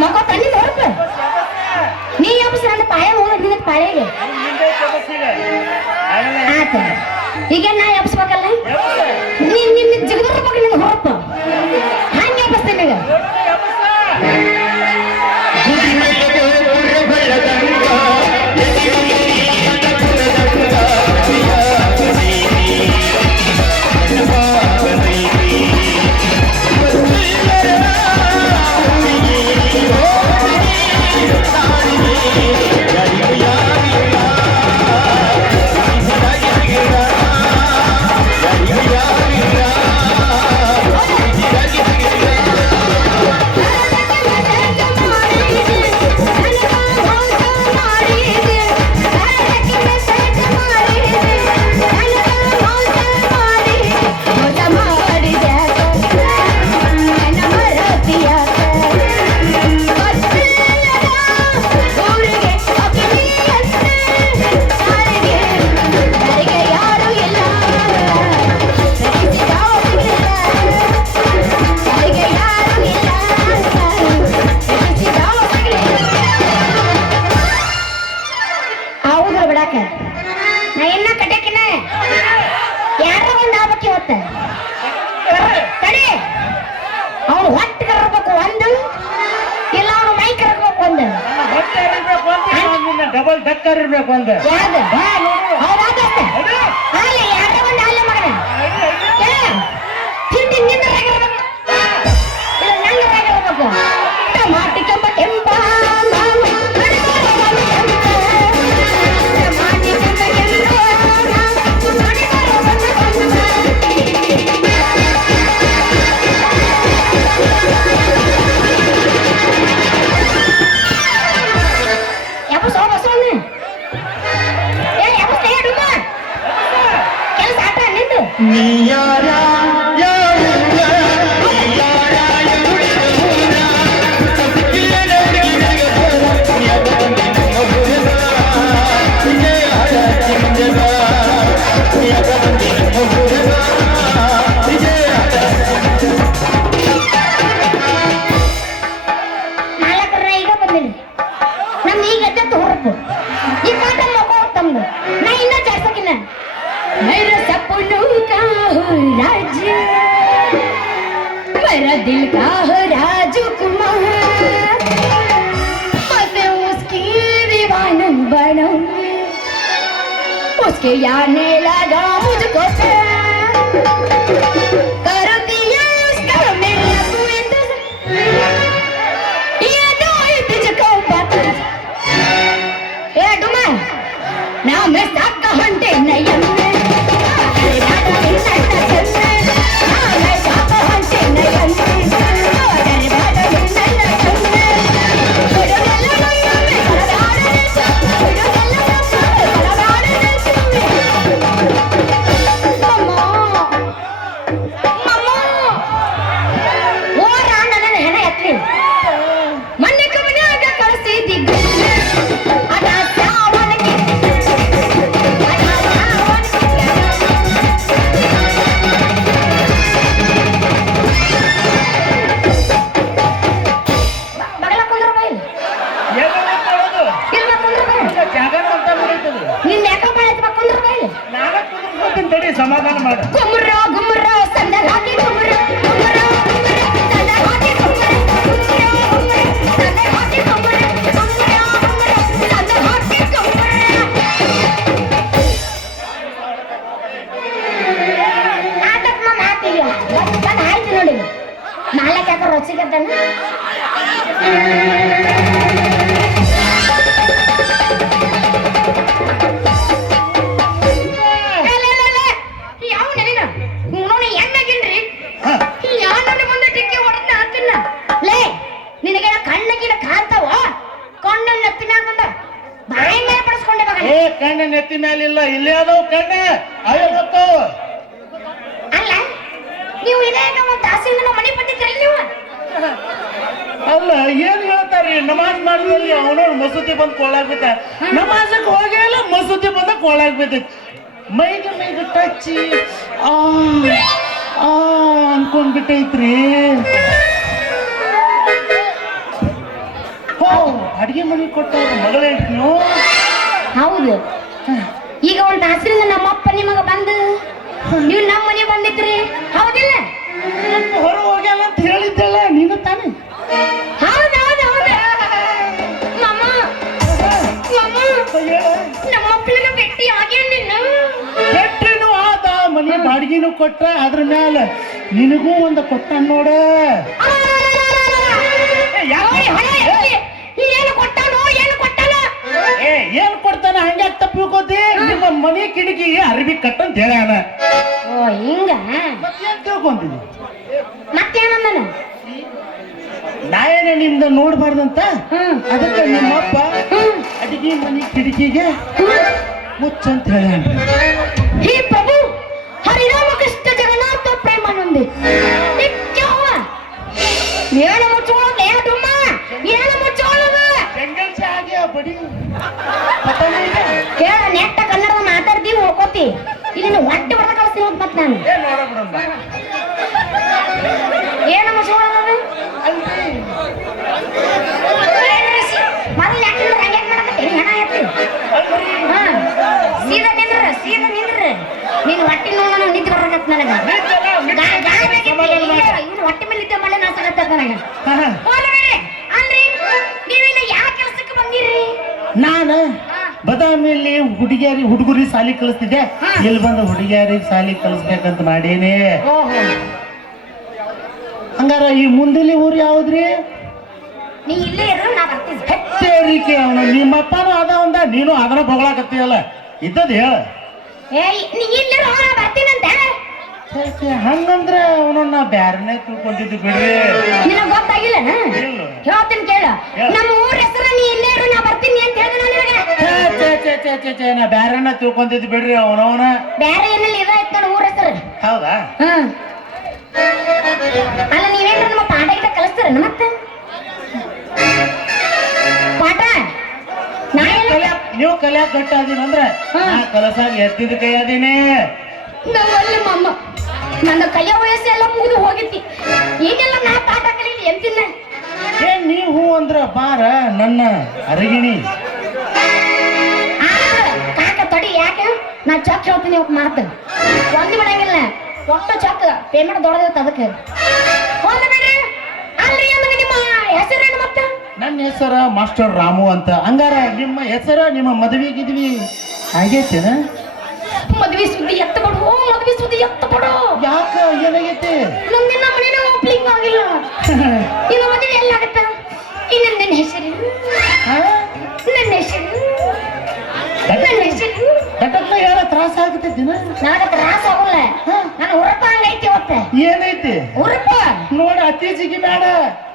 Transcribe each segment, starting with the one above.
ಮಕ್ಕ ತಣ್ಣಿ ನೋಡ್ಕ. ನೀ ಎಬ್ಸ ನನ್ನ ಪಾಯ ಹೋಗಿದ್ದ ಪಾಳೆಗೆ? ಆತ ಈಗ ನಾ ಎಬ್ಸ ಡಬಲ್ ಡಕ್ಕರ್ ಇರ್ಬೇಕು ಒಂದು. मेरा सपनों का हो राज। मेरा दिल का हो राजकुमार उसकी दीवान बनूँगी उसके आने लगा मुझको ना मैं साथ हंटे नहीं ಕಣ್ಣ ನೆತ್ತಿ ಮೇಲೆ ಇಲ್ಲ ಇಲ್ಲೇ ಅದಾವ ಕಣ್ಣ. ಅಯ್ಯೋ ಗೊತ್ತಾವ ಅಲ್ಲ ನೀವು ಇದೇ ಮನೆ ನೀವು? ಅಲ್ಲ ಏನ್ ಹೇಳ್ತಾರ್ರಿ ನಮಾಜ್ ಮಾಡಿದಲ್ಲಿ ಅವನು ಮಸೂತಿ ಬಂದ್ ಕೊಳ್ಳಾಗ್ ನಮಾಜಕ್ಕೆ ನಮಾಜಕ್ ಇಲ್ಲ ಮಸೂತಿ ಬಂದ ಕೊಳ್ಳಾಗ್ ಬಿದ್ದೈತಿ ಮೈಗ ಮೈಗ ಟಚ್ಚಿ ಆ ಆ ಅನ್ಕೊಂಡ್ಬಿಟ್ಟೈತ್ರಿ. ಹೋ ಅಡಿಗೆ ಮನೆ ಕೊಟ್ಟವ್ರ ಮಗಳೇಂಟ್ ನೀವು? ಹೌದು. ಈಗ ಒಂದು ತಾಸಿಂದ ನಮ್ಮಪ್ಪ ನಿಮಗ ಬಂದು. ನೀವು ನಮ್ಮ ಮನೆ ಬಂದಿದ್ರಿ ಹೌದಿಲ್ಲ? ಹೊರ ಹೋಗ್ಯಾನ ಅಂತ ಹೇಳಿದ್ದಲ್ಲ ನೀನು ತಾನೆ. ಹೌದು ಹೌದು ಹೌದು. ಮಮ್ಮ ಮಮ್ಮ ನಮ್ಮ ಅಪ್ಪನ ಭೇಟಿ ಆಗ್ಯಾನ ನಿನ್ನ ಬೆಟ್ರಿನೂ ಆದ ಮನೆ ಬಾಡಿಗೆನೂ ಕೊಟ್ಟ ಅದ್ರ ಮ್ಯಾಲ ನಿನಗೂ ಒಂದು ಕೊಟ್ಟ ನೋಡ. ಹಂಗೆ ತಪ್ಪಿಕೋತಿ ನಿಮ್ಮ ಮನೆ ಕಿಡಿಕಿಗೆ ಅರ್ಬಿ ಕಟ್ಟಂತ ಹೇಳ್ಯಾನ ಓ ಹಿಂಗ? ಮತ್ತೇನ್ ತಿಳ್ಕೊಂತೀನಿ ಮತ್ತೇನಂದನ? ನಾಯನ ನಿಮ್ದ ನೋಡ್ಬಾರ್ದಂತ? ಅದಕ್ಕೆ ನಿಮ್ಮಪ್ಪ ಅಡಿಗೆ ಮನೆ ಕಿಟಕಿಗೆ ಮುಚ್ಚಂತ ಹೇಳ್ಯಾನ ಹೇ ಪ್ರಭು ಹರಿರಾಮ ಕೃಷ್ಣ ಜಗನ್ನಾಥ ಪ್ರೇಮಾನಂದಿ. ಏನು ಏನು ಮಾತಾಡ್ತೀವಿ ಇದನ್ನು ಹೊಟ್ಟೆ ಹೊಡೆದ ಕಳಿಸ್ತೀನಿ ಅಂತ ಮತ್ತೆ ನಾನು. ಏನು ಮೊದಲು ಹಂಗೆ ಹೆಣ ಎತ್ತಿ. ಹಾ. ಸೀದಾ ನಿಂದ್ರ ಸೀದಾ ನಿಂದ್ರ. ನೀನು ಹೊಟ್ಟೆ ನೋವು ಬರಕತ್ತ ನನಗೆ. ಇವ್ನು ಹೊಟ್ಟೆ ಮೇಲೆ ನಿದ್ದೆ ಮಳೆ ನಾ ನನಗೆ. ನನಗ ಬದಾಮಿಯಲ್ಲಿ ಹುಡುಗಿಯರಿ ಹುಡುಗರಿಗೆ ಸಾಲಿ ಕಲಿಸ್ತಿದ್ದೆ. ಇಲ್ಲಿ ಬಂದು ಹುಡುಗಿಯರಿಗೆ ಸಾಲಿ ಕಲಿಸ್ಬೇಕಂತ ಮಾಡೀನಿ. ಹಂಗಾರ ಈ ಮುಂದಿಲಿ ಊರು ಯಾವ್ದ್ರಿ? ನೀ ಇಲ್ಲೇ ಇರು ನಾ ಬರ್ತೀನಿ. ಹತ್ತೇರಿಕೆ ಅವನು. ನಿಮ್ಮಪ್ಪನೂ ಅದ ಒಂದ ನೀನು ಅದನ್ನ ಬೊಗಳಾಕತ್ತೀಯಲ್ಲ. ಇದ್ದದ್ ಹೇಳ. ಏಯ್ ನೀ ಬರ್ತೀನಂತ. ಛೇ, ಹಂಗಂದ್ರ ಅವನನ್ನ ಬ್ಯಾರನೇ ತಿಳ್ಕೊಂಡಿದ್ದು ಬಿಡ್ರಿ. ನಿನಗ್ ಗೊತ್ತಾಗಿಲ್ಲ ಇಲ್ಲ. ಹೇಳ್ತೀನಿ ಕೇಳ. ನಮ್ಮ ಊರ ಹೆಸರು ನೀ ಇಲ್ಲೇ ಇರು ನಾ ಬರ್ತೀನಿ ಅಂತ ಹೇಳಿದ ನಿನಗೆ. ಛೇ, ತಿಳ್ಕೊಂತಿದ್ ಛೇ, ಛೇ, ಛೇ, ಛೇ, ನಾ ಬ್ಯಾರನ ತಿಳ್ಕೊಂಡಿದ್ದು ಬಿಡ್ರಿ ಅವನವನ ಬೇರೆ ಏನಲ್ಲಿ ಇದ ಊರ ಹೆಸರು. ಹೌದಾ? ಹ್ಮ್. ಅಲ್ಲ ನೀವೇನ್ರ ನಮ್ಮ ಪಾಠ ಗಿಟ ಕಲಿಸ್ತಾರ ಮತ್ತೆ? ಪಾಠ? ನಾ ಎಲ್ಲ ಕಲ್ಯಾಕ್- ನೀವು ಕಲ್ಯಾಕ್ ಗಟ್ಟ ಅದೀನಿ ಅಂದ್ರೆ ನಾ ಕಲಸಾಗ ಎತ್ತಿದ ಕೈ ಅದೀನಿ. ನಮ್ಮಲ್ಲಿ ಮಮ್ಮ ನನ್ನ ಕಲಿಯೋ ವಯಸ್ಸು ಎಲ್ಲ ಮುಗಿದು ಹೋಗಿತ್ತಿ ಈಗೆಲ್ಲ ನಾ ಪಾಠ ಕಲೀಲಿ ಎಂತಿಲ್ಲ ಏನ್ ನೀವು ಅಂದ್ರ ಬಾರ ನನ್ನ ಅರಗಿಣಿ. ಯಾಕೆ? ನಾ ಚಕ್ ಹೇಳ್ತೀನಿ ಇವತ್ತು ಮಾತು. ಒಂದು ಬಿಡಂಗಿಲ್ಲ ಒಟ್ಟು ಚಕ್ ಪೇಮೆಂಟ್ ದೊಡ್ಡದಿತ್ತು ಅದಕ್ಕೆ. ಹೋಗ್ಲಿ ಬಿಡ್ರಿ ಅಲ್ರಿ ನಮಗೆ ನಿಮ್ಮ ಹೆಸರೇನು ಮತ್ತೆ? ನನ್ನ ಹೆಸರ ಮಾಸ್ಟರ್ ರಾಮು ಅಂತ. ಹಂಗಾರ ನಿಮ್ಮ ಹೆಸರ ನಿಮ್ಮ ಮದುವೆ ಗಿದ್ವಿ ಆಗೈತೇನ ಮದ್ವೆ ಸುದ್ದಿ ಎತ್ತ ಕೊಡು ಓ ಮದ್ವೆ ಸುದ್ದಿ ಎತ್ತ ಕೊಡು ಯಾಕ ಏನಾಗೈತೆ? ನಮ್ದಿನ್ನ ಮನೇನ ಓಪ್ಲಿಂಗ್ ಆಗಿಲ್ಲ. ನಿಮ್ಮ ಮದುವೆ ಎಲ್ಲಾಗತ್ತ? ಇನ್ನು ನನ್ನ ಹೆಸರು? ಹೆಸರು ಕಟಕ್ನ ತ್ರಾಸ ಆಗುತ್ತೆ ದಿನ? ನಾನು ತ್ರಾಸ ಆಗಲ್ಲ. ನಾನು ಉರಪ ಹಂಗೈತಿ ಇವತ್ತ. ಏನೈತಿ? ಉರಪ. ನೋಡ ಜಿಗಿ ಬೇಡ.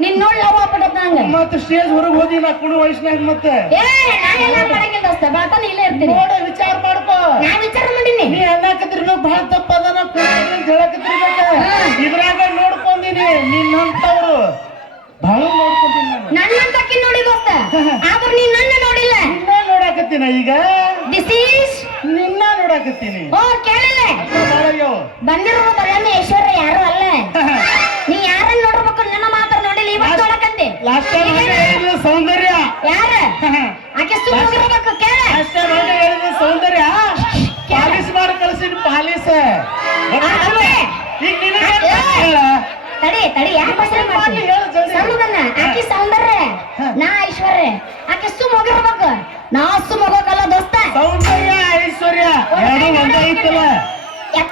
ನಿನ್ ನೋಡಿ ಲವ್ ಆಗ್ಬಿಟ್ಟದ ನಂಗೆ. ಮತ್ತ ಸ್ಟೇಜ್ ಹೊರಗೆ ಹೋದಿ ನಾ ಕುಡು ವಯಸ್ಸಿನಾಗ ಮತ್ತೆ. ಏ ನಾನೆಲ್ಲ ಮಾಡಂಗಿಲ್ಲ ದೋಸ್ತ. ಬಾತನ ಇಲ್ಲೇ ಇರ್ತೀನಿ. ನೋಡ ವಿಚಾರ ಮಾಡ್ಕೋ. ನಾ ವಿಚಾರ ಮಾಡೀನಿ. ನೀ ಅನ್ನಕತ್ತಿರ್ಬೇಕು ಬಹಳ ತಪ್ಪದನ ಹೇಳಕತ್ತಿರ್ಬೇಕ ಇದ್ರಾಗ ನೋಡ್ಕೊಂಡಿನಿ ನಿನ್ನಂತವ್ರು ಬಹಳ ನೋಡ್ಕೊಂತೀನಿ ನಾನು. ನನ್ನಂತಕ್ಕಿ ನೋಡಿ ದೋಸ್ತ. ಆದ್ರೆ ನೀನ್ ನನ್ನ ನೋಡಿಲ್ಲ. ನೋಡಾಕತ್ತೀನ ಈಗ? ದಿಸ್ ಈಸ್ ನಿನ್ನ ನೋಡಾಕತ್ತೀನಿ. ಓ ಕೇಳಿಲ್ಲ. ಬಂದಿರೋ ಬರಮ್ಮ ಈಶ್ವರ ಯಾರು ಅಲ್ಲ? ನೀ ಯಾರನ್ನ ನೋಡ್ಬೇಕು ನನ್ನ ಮಾತ್ರ ನೋಡಿಲ್ಲ ಇವತ್ತು ನೋಡಕಂತೆ ಲಾಸ್ಟ್ ಟೈಮ್ ಸೌಂದರ್ಯ. ಯಾರ? ಆಕೆ ಸುಮ್ಮಗಿರ್ಬೇಕು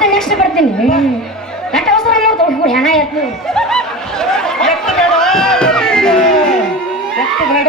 ಮತ್ತೆ ನೆಕ್ಸ್ಟ್ ಬರ್ತೀನಿ. ಗಂಟೆ ಅವಸರ ಮಾಡ್ತಾ ಹೆಣ ಎತ್ತು. ಎತ್ತು ಬೇಡ.